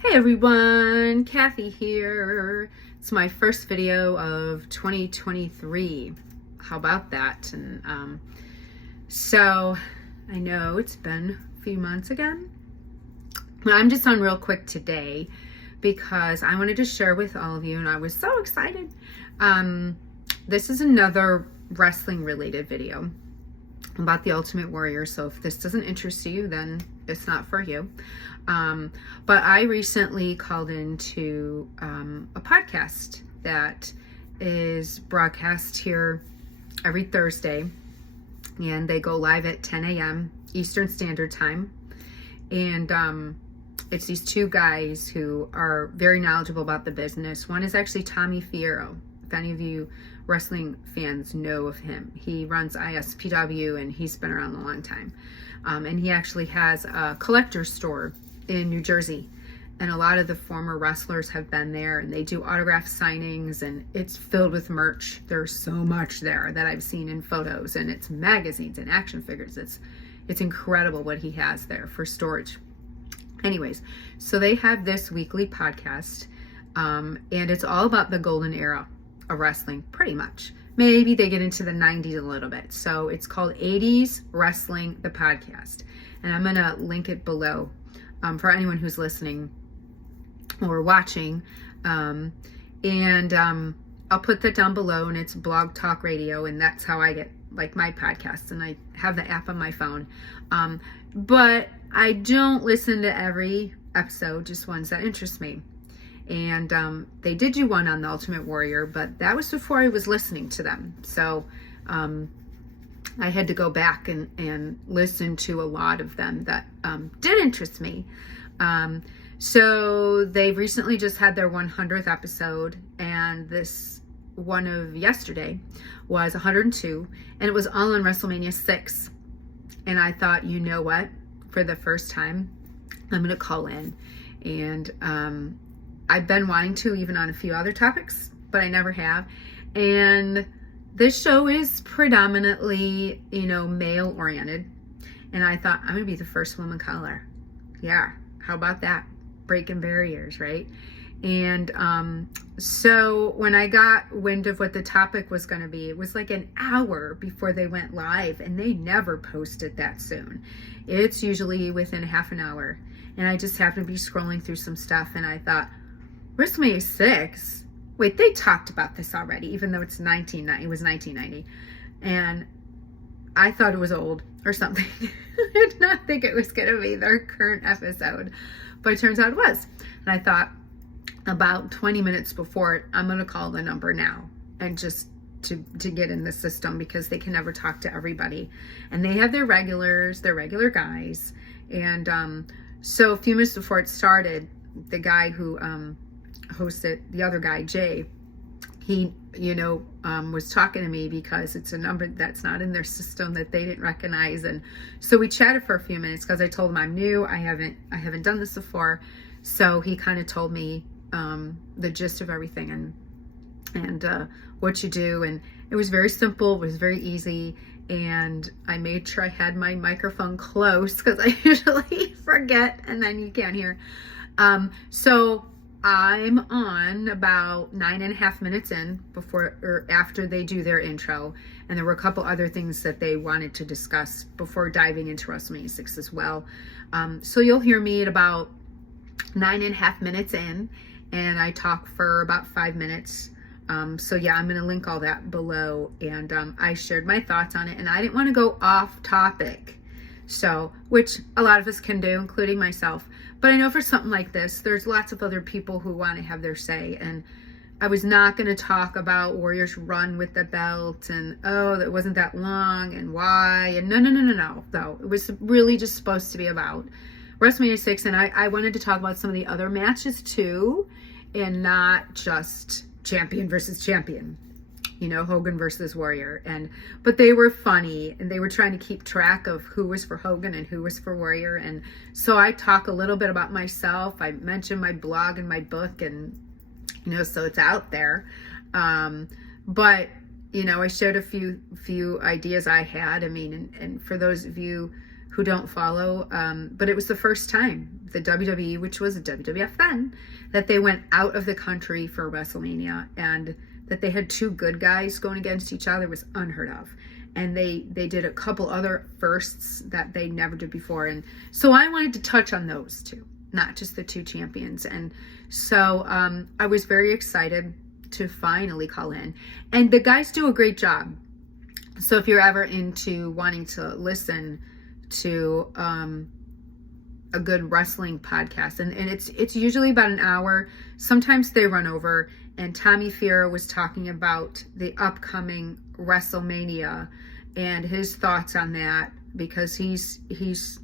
Hey everyone, Kathy here. It's my first video of 2023. How about that? And so I know it's been a few months again, but I'm just on real quick today because I wanted to share with all of you, and I was so excited. This is another wrestling related video about the Ultimate Warrior. So if this doesn't interest you, then it's not for you. But I recently called into a podcast that is broadcast here every Thursday, and they go live at 10 a.m. Eastern Standard Time. And it's these two guys who are very knowledgeable about the business. One is actually Tommy Fierro. If any of you wrestling fans know of him, he runs ISPW and he's been around a long time. And he actually has a collector's store in New Jersey, and a lot of the former wrestlers have been there, and they do autograph signings, and it's filled with merch. There's so much there that I've seen in photos, and it's magazines and action figures. It's incredible what he has there for storage. Anyways, so they have this weekly podcast, and it's all about the golden era of wrestling, pretty much. Maybe they get into the 90s a little bit. So it's called 80's Wrestling, the podcast, and I'm gonna link it below for anyone who's listening or watching. I'll put that down below, and it's Blog Talk Radio, and that's how I get like my podcasts, and I have the app on my phone. But I don't listen to every episode, just ones that interest me. And they did do one on the Ultimate Warrior, but that was before I was listening to them. So I had to go back and listen to a lot of them that did interest me. So they've recently just had their 100th episode, and this one of yesterday was 102, and it was all on WrestleMania 6. And I thought, you know what? For the first time, I'm going to call in. And I've been wanting to, even on a few other topics, but I never have. And this show is predominantly, male oriented. And I thought, I'm going to be the first woman caller. Yeah, how about that? Breaking barriers, right? And so when I got wind of what the topic was going to be, it was like an hour before they went live, and they never post it that soon. It's usually within half an hour. And I just happened to be scrolling through some stuff, and I thought, WrestleMania 6? Wait, they talked about this already, even though it's 1990. It was 1990. And I thought it was old or something. I did not think it was going to be their current episode. But it turns out it was. And I thought, about 20 minutes before it, I'm going to call the number now, and just to get in the system, because they can never talk to everybody. And they have their regulars, their regular guys. And so a few minutes before it started, the guy who hosted, the other guy, Jay, he, was talking to me because it's a number that's not in their system that they didn't recognize. And so we chatted for a few minutes because I told him I'm new. I haven't done this before. So he kind of told me the gist of everything and what you do. And it was very simple. It was very easy. And I made sure I had my microphone close because I usually forget and then you can't hear. So I'm on about 9.5 minutes in before or after they do their intro, and there were a couple other things that they wanted to discuss before diving into WrestleMania 6 as well. So you'll hear me at about 9.5 minutes in, and I talk for about 5 minutes. So yeah, I'm going to link all that below, and I shared my thoughts on it, and I didn't want to go off topic. So, which a lot of us can do, including myself. But I know for something like this, there's lots of other people who want to have their say. And I was not going to talk about Warrior's run with the belt and, that wasn't that long and why. And no. Though it was really just supposed to be about WrestleMania 6. And I wanted to talk about some of the other matches too, and not just champion versus champion. Hogan versus Warrior. But they were funny, and they were trying to keep track of who was for Hogan and who was for Warrior. And so I talk a little bit about myself. I mentioned my blog and my book, and, so it's out there. But, I shared a few ideas I had. I mean, and for those of you who don't follow, but it was the first time the WWE, which was a WWF then, that they went out of the country for WrestleMania, and that they had 2 good guys going against each other was unheard of. And they did a couple other firsts that they never did before. And so I wanted to touch on those 2, not just the 2 champions. And so I was very excited to finally call in. And the guys do a great job. So if you're ever into wanting to listen to a good wrestling podcast, and it's usually about an hour. Sometimes they run over. And Tommy Fuhrer was talking about the upcoming WrestleMania and his thoughts on that, because he's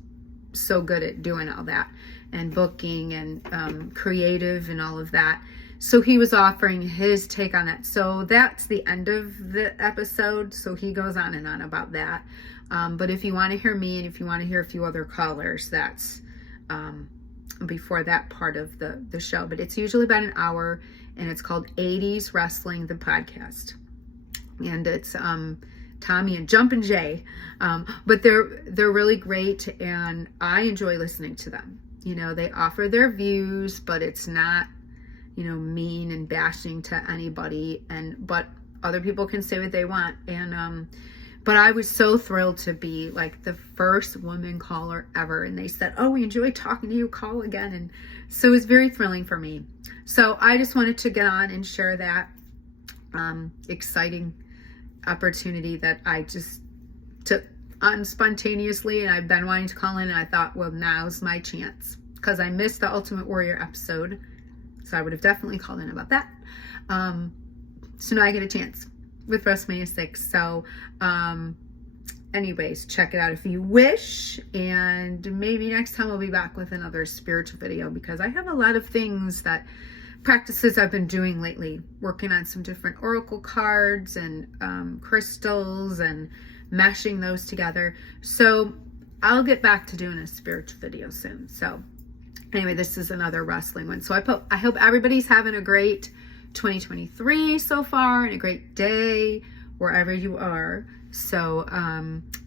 so good at doing all that and booking and creative and all of that. So he was offering his take on that. So that's the end of the episode. So he goes on and on about that. But if you want to hear me, and if you want to hear a few other callers, that's before that part of the show. But it's usually about an hour, and it's called 80's Wrestling, the podcast. And it's Tommy and Jumpin' Jay. But they're really great, and I enjoy listening to them. You know, they offer their views, but it's not, you know, mean and bashing to anybody, but other people can say what they want. And but I was so thrilled to be like the first woman caller ever, and they said, "Oh, we enjoyed talking to you, call again." And so it was very thrilling for me. So I just wanted to get on and share that exciting opportunity that I just took on spontaneously, and I've been wanting to call in, and I thought, well, now's my chance, because I missed the Ultimate Warrior episode, so I would have definitely called in about that. So now I get a chance with WrestleMania 6. So anyways, check it out if you wish, and maybe next time I'll be back with another spiritual video, because I have a lot of practices I've been doing lately, working on some different oracle cards and crystals and mashing those together. So I'll get back to doing a spiritual video soon. So anyway, this is another wrestling one. So I hope everybody's having a great 2023 so far, and a great day wherever you are. So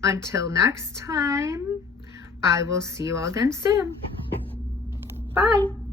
until next time, I will see you all again soon. Bye.